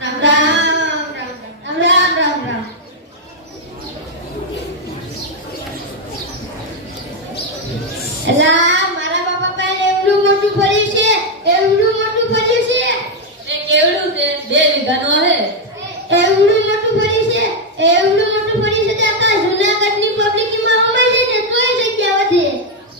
રામ રામ રામ રામ રામ રામ. એલા મારા બાપા પાસે એવડું મોટું ફર્યું છે, એવડું મોટું ફર્યું છે. એ કેવડું છે? 2 વીઘાનું હે. એવડું મોટું ફર્યું છે, એવડું મોટું ફર્યું છે. આખા જૂનાગઢની પબ્લિકમાં અમારે છે તોય જગ્યા વધે.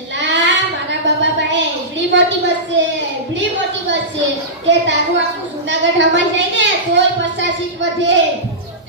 એલા મારા બાપા પાસે એવડી મોટી બસ છે, એવડી મોટી બસ છે કે તારું આખું જૂનાગઢ અમારી જાય ને તોય 50 સીટ વધે.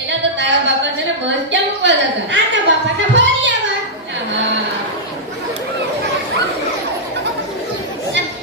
એના તો તારા બાપા છે ને બસ ક્યાં મૂકવા જતા? આના બાપા તો ફરી આવા. હા.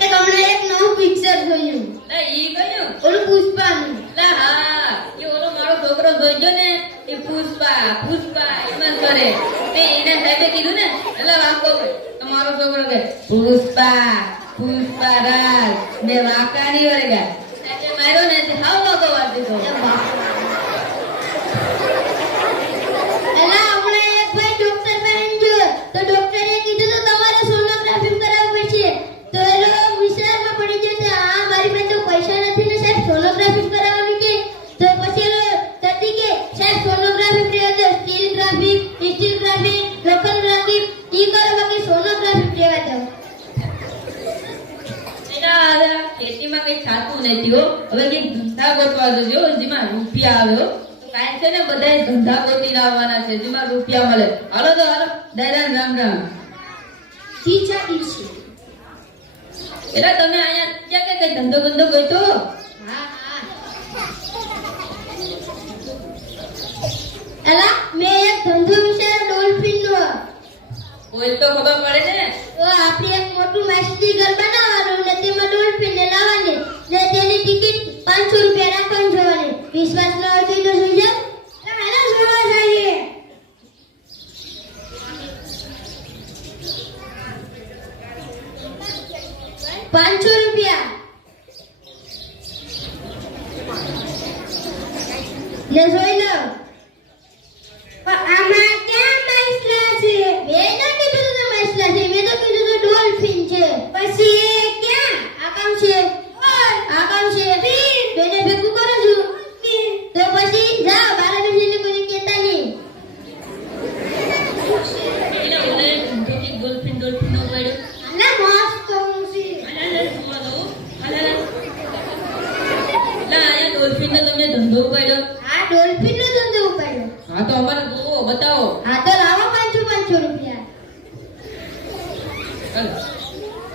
હમણાં એક નવું પિક્ચર જોયું. લે ઈ કયું? ઓલું પુષ્પાનું. લે હા, એ ઓલો મારો છોકરો જોઈજો ને એ પુષ્પા પુષ્પા એમાં કરે. તે એને સાહેબે કીધું ને એટલે વાંકો તમારો છોકરો કે પુષ્પા પુષ્પા રાજ ને વાંકાની વળગા એટલે માર્યો ને તે હાવ વાંકો વાંચી ગયો. એલા હમણાં એક ભાઈ ડોક્ટર પાસે ગયો તો ડોક્ટરે કીધું તો તમારે સોનોગ્રાફી કરાવવી પડશે. તો એ લોકો વિચારમાં પડી જશે, હા મારી પાસે તો પૈસા નથી ને સાહેબ સોનોગ્રાફી કરાવવાની કે. તો પછી એ લોકો તતી કે સાહેબ સોનોગ્રાફી પ્રિય તો સ્ટીલ ગ્રાફી, સ્ટીલ ગ્રાફી, લોકલ ગ્રાફી ઈ કરો બાકી સોનોગ્રાફી પ્રિય જાવ. એના આ ખેતીમાં કઈ થાતું નથી હો. હવે કઈક ધંધા ગોતવા જજો જેમાં રૂપિયા આવે હો. તો કાંઈ છે ને બધાય ધંધા ગોતી લાવવાના છે જેમાં રૂપિયા મળે. હાલો તો હાલો દાદા રામ રામ. ઠીચા દિવસે. એટલે તમે અહીંયા ક્યાં કે કઈ ધંધો બંધો ગોતો? હા હા. એલા મેં એક ધંધો વિચાર્યો ડોલ્ફિનનો. કોઈ તો ખબર પડે ને. તો આપણે એક મોટું માછલી ઘર બનાવવાનું ને તેમાં ડોલ્ફિનને લાવવાની ને તેની ટિકિટ 500 રૂપિયા રાખવાની જોવાની. વિશ્વાસ ન હોય તો જોઈ જાવ. હેલો જોવા જઈએ. ₹500 ને જોઈ લો. પણ આમાં ક્યાં માછલા છે? મેં ન કીધું તો માછલા છે, મેં તો કીધું તો ડોલ્ફિન છે. પછી એ ક્યાં? આ કામ છે, આ કામ છે. બેને ભેગું કરો છું. તો પછી જાઓ બારા બેસીને કોઈ કહેતા નહીં. એના મને ધંધોથી ડોલ્ફિન ડોલ્ફિન નો પડ્યો. ના મસ્ત કહું છું. અહીંયા ડોલ્ફિન નો તમને ધંધો પડ્યો. આ ડોલ્ફિન નો ધંધો ઉપાડ્યો. હા તો અમારે જોવો બતાવો. હા તો લાવો 500 રૂપિયા. ચાલો.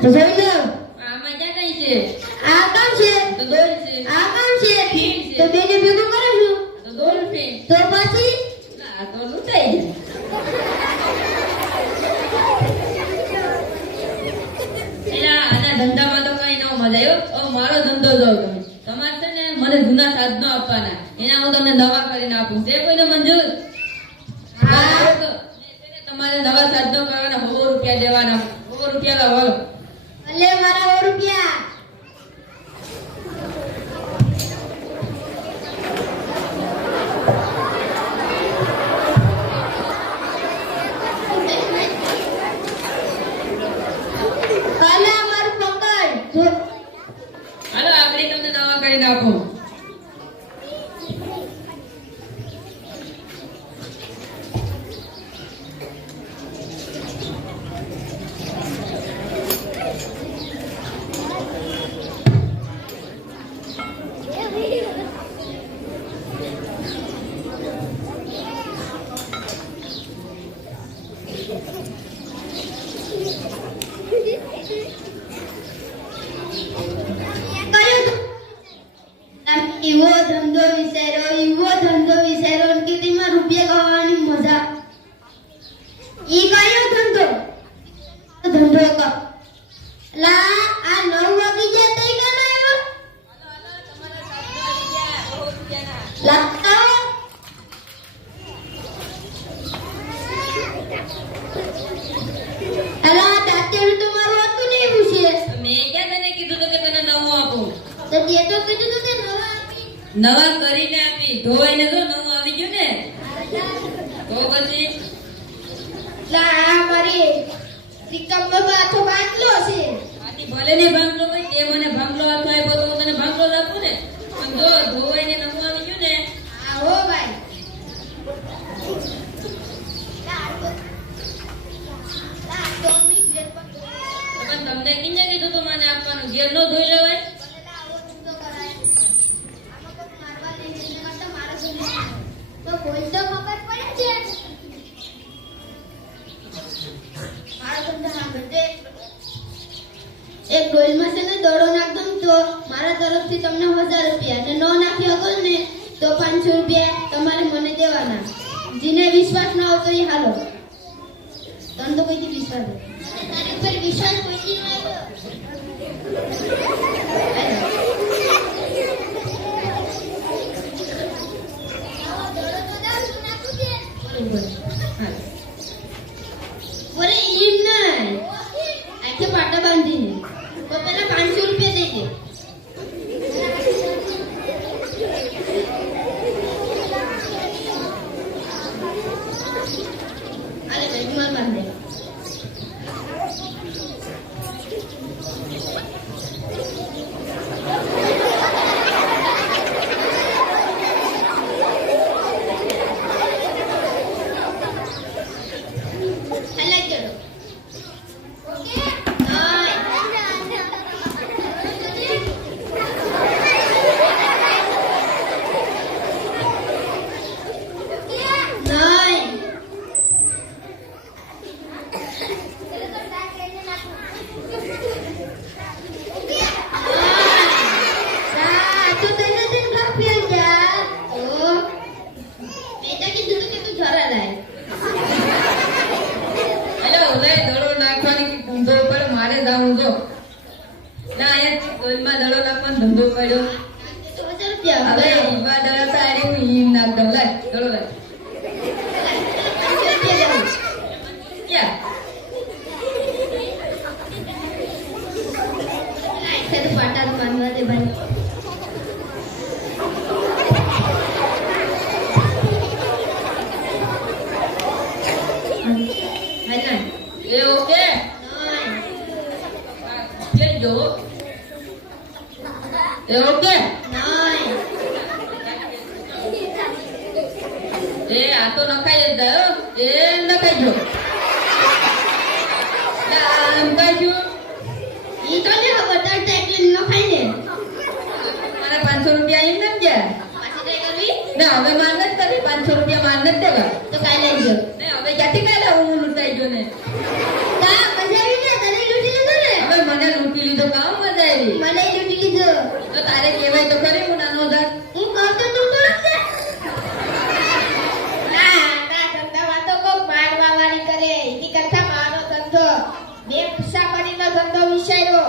તો જોઈ લો. આમાં ક્યાં કઈ છે? આ કામ છે, તો ડોલ છે. આ કામ છે. ઠીક છે. તો બેને ભેગું કરો છું. તો ડોલ્ફિન. તો પછી આ તો લૂંટાઈ જાય. એલા આના ધંધામાં તો કઈ ન મજા આવ્યો. હવે મારો ધંધો જો તમે. તમારે છે ને મને જૂના સાધનો આપવાના. એના હું તમને નવા કરીને આપું. છે કોઈને મંજૂર? હા. તો છે ને તમારે નવા સાધનો કરવાના 100 રૂપિયા દેવાના. 100 રૂપિયા લાવો હાલો. ભલે મારા 100 રૂપિયા. ભલે અમારું પકડ. હાલો આપણે તમને નવા કરીને આપું. એવો ધંધો વિચાર્યો કે તેમાં રૂપિયા કમાવાની મજા. ઈ કયો ધંધો? ધંધો ક લા આ 9 વાગી જાય તઈ કેમ આવ્યો? લાગતા અલા દાંતેડું તો મારું હતું ને એવું છે. મેં ક્યાં તને કીધું તો કે તને નવું આપું? તો તે તો કીધું તો તે નવા આપી. નવા કરીને આપી. ધોવાઈને જો નવું આવી ગયું ને. તો પછી લા આ મારી સિકમનો બાથો બાટલો છે. આથી ભલે ને ભાંગલો હોય તે મને ભાંગલો હાથ આપ્યો તો હું તને ભાંગલો જ આપું ને. પણ જો ધોવાઈને નવું તમને 1000 રૂપિયા અને ન નાખી શકો ને તો 500 રૂપિયા તમારે મને દેવાના. જેને વિશ્વાસ ન આવતો એ હાલો. તને તો કોઈથી વિશ્વાસ નથી. તારી ઉપર વિશ્વાસ કોઈથી ન આવ્યો. ઓરે એમ નહીં. આખે પાટા બાંધીને તો પેલા 500 રૂપિયા દઈ દે. અરે બેગમાં બાંધે. અલગ કરો. ઓકે હેલો ઓલે દડો નાખવાની ધંધો પર મારે જાવું જો ના એ કોઈમાં દડો નાખવાનો ધંધો પડ્યો હવે ઈવા દડા તારી હું ઈ નાખ દઉં લે દડો લે ક્યાં પાટા બાંધવા દે ભાઈ. એ ઓકે કે જો એ ઓકે એ આ તો નખાઈ જ જાય એ નખાઈ જો આમ કાજુ ઈ તો ને બતાડતા એટલે ન ખાઈ ને. મારે 500 રૂપિયા એમ ન ગયા પાછી કઈ કરવી ને હવે માર નથી કરી 500 રૂપિયા માર નથી દેવા તો કાઈ લઈ જો. ને હવે ક્યાંથી કાલે હું લૂંટાઈ ગયો ને કા મજા આવી ને તને લૂટી લીધો ને. હવે મને લૂંટી લીધો કામ મજા આવી મને લૂટી લીધો. તો તારે કહેવાય તો ખરી હું નાનો જાત હું કહું તો તું તો રખશે. ના ના ધંધામાં તો કોક મારવા વાળી કરે. એની કરતા મારો ધંધો બે મુસાફરીનો ધંધો વિચાર્યો.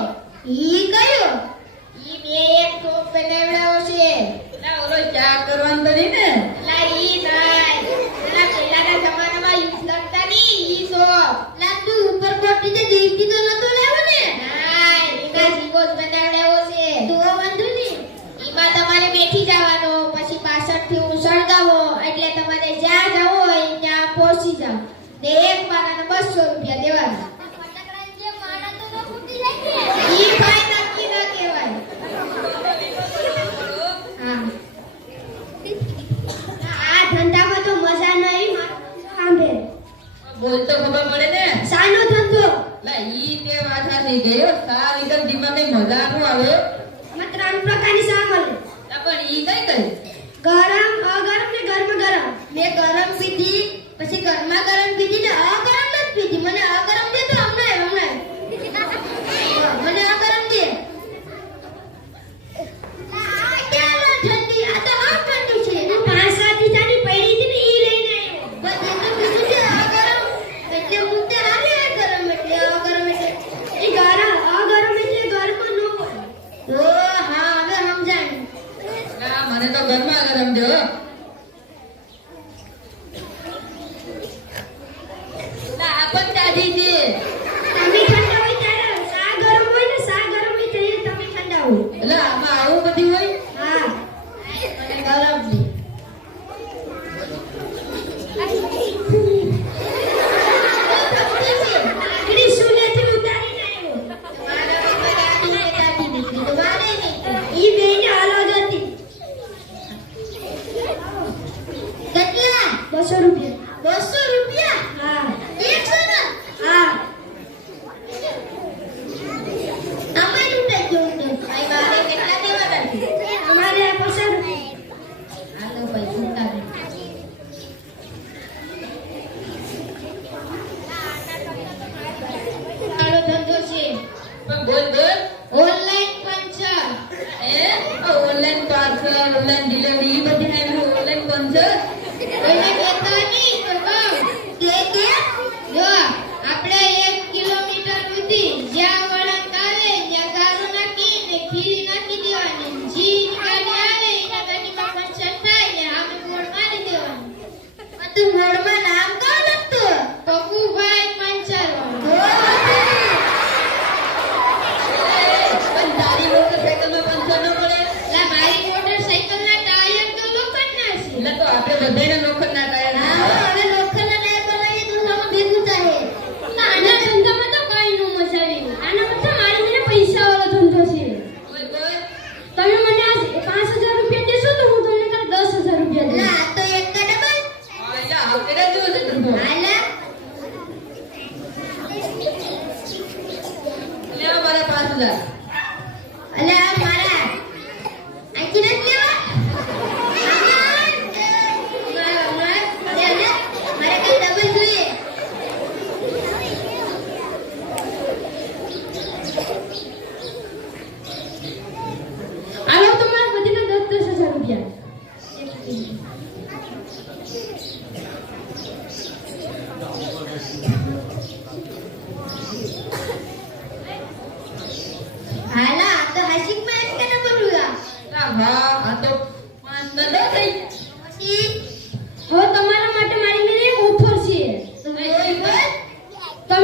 ઈ કયો? ઈ બે એક ટોપ બનાવડાવો છે. ના ઓલો ચા કરવાનું તો નહીં ને લા ઈ નાય. પેલા પહેલાના જમાનામાં યુદ્ધ લડતા ની ઈ ટોપ. લા તું ઉપર કોટી તે દેખતી તો નતો લેવો ને. નાય એના જીવોજ બનાવડાવો છે. તો વાંધો નહીં. ઈમાં તમારે બેઠી જવાનો પછી પાછળથી હું સળગાવો એટલે તમારે જ્યાં જવું હોય ત્યાં પહોંચી જાવ. ને એક પાનાને 200 રૂપિયા દેવાના. ઈ ભાઈ નક્કી ન કહેવાય. હા આ ધંધામાં તો મજા નહીં. સાંભળે બોલ તો ખબર પડે ને સાનો ધંધો. લા ઈ તે વાત સાચી ગયો સા વિગર દિમાગ કઈ મજા નું આવે માં 3 પ્રકારની શા મળે. પણ ઈ કઈ કઈ ગરમ અગરમ ને ગરમ ગરમ. મેં ગરમ પીધી પછી ગરમા ગરમ પીધી ને અગરમ નથી પીધી. મને અગરમ દે તો હમણાં મને અગરમ દે. આ ક્યાં ઠંડી. આ તો આમ ઠંડી છે. હું 5-7 દીધાની પડી હતી ને ઈ લઈને આવ્યો. બસ એ તો કીધું છે અગરમ એટલે હું તે હાલે ગરમ એટલે અગરમ એટલે ઈ ગરમ અગરમ એટલે ગરમ ન હોય. ઓ હા હવે સમજાણું. ના મને તો ગરમા ગરમ દો ના આપણ દાદી છે તમે ઠંડા હોય ત્યારે શા ગરમ હોય ને શા ગરમ હોય ત્યારે તમે ઠંડા હોય. એટલે આમાં આવું બધું હોય હા મને ગરમ દે. આગળી સુનેથી ઉતારીને આવ્યો. મારા બાપા દાદી ને દાદી દીકરી તો વારે નહીં. ઈ બેને અલગ હતી. કેટલા? 200 રૂપિયા. 200 રૂપિયા? હા. 100 ના? હા. આમાં લૂંટાઈ ગયો તો. ભાઈ મારે કેટલા દેવાના છે? અમારે 200 રૂપિયા. આ તો ભાઈ ઉતારે. તારો ધંધો છે પણ બોલ બોલ ઓનલાઈન પંચર. એ ઈ બધી ને ઓનલાઈન પંચર કોઈને કહેતા નહીં તો કહું કે જો આપણે 1 કિલોમીટર સુધી જ્યાં વળાંક આવે ત્યાં ગારો નાખીને ખીલી નાખી દેવાની જી ગાડી આવે એના ગાડીમાં પંચર થાય ને આપણે મોડ મારી દેવાનું તું મોડમાં નામ કોણ લખતું પપ્પુભાઈ પંચર પણ તારી મોટરસાઇકલમાં પંચર ન પડે લા મારી મોટરસાઇકલના ટાયર તો લોખંડના છે એટલે તો આપણે બધાને લોખંડના ટાયર હા હવે લોખંડના ટાયર બનાવીએ તો સામે ભેગું થાય આના ધંધામાં તો કઈ નો મજા આવી આના કરતા મારી મને પૈસા વાળો ધંધો છે કોઈ કોઈ તમે મને આજ 5000 રૂપિયા દેશો તો હું તમને કાલ 10000 રૂપિયા દઈશ ના તો એક કા ડબલ એટલે આપણે જો છે ધંધો હાલા લે મારા 5000 અલે આ મારા આખી નથી લેવા મારે કઈ ડબલ જોઈએ આલો તમારે બધીને 10,000 રૂપિયા હાલા આ તો હાસિક માં કે ન બોલું હા આ તો 5 ન થઈ પછી હવે તમારા માટે મારી મેરે એક ઓફર છે તમે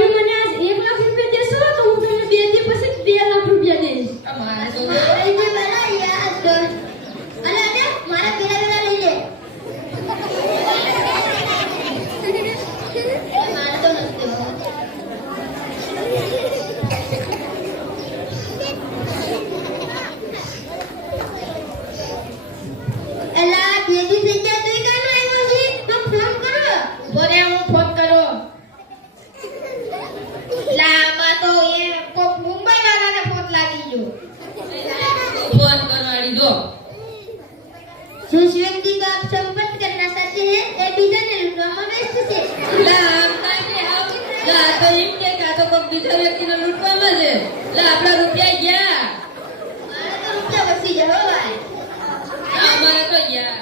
મને આજ 1 લાખ રૂપિયા દેશો તો હું તમને 2 દી પછી 2 લાખ રૂપિયા દઈશ મારે તો મારે જે બના યાર તો અલે અલે મારા પેલા લઈ લે મારે તો નથી એલા બેદી થઈ ગયા તું કાનો આવ્યો છે તો ફોન કરો બોલે હું ફોન કરો લામાં તો એ કોક મુંબઈ વાળાને ફોન લાગી ગયો ફોન કરવાડી જો जिस व्यक्ति को आप संपर्क करना चाहते हैं वो બીજાને લૂંટવામાં વ્યસ્ત છે લા આમ કાંઈ આવ લા તો એમ કે કા તો કોઈ બીજા વ્યક્તિને લૂંટવામાં છે લા આપણા રૂપિયા ગયા મારે તો રૂપિયા વસી જાય હો ભાઈ અમારે તો ગયા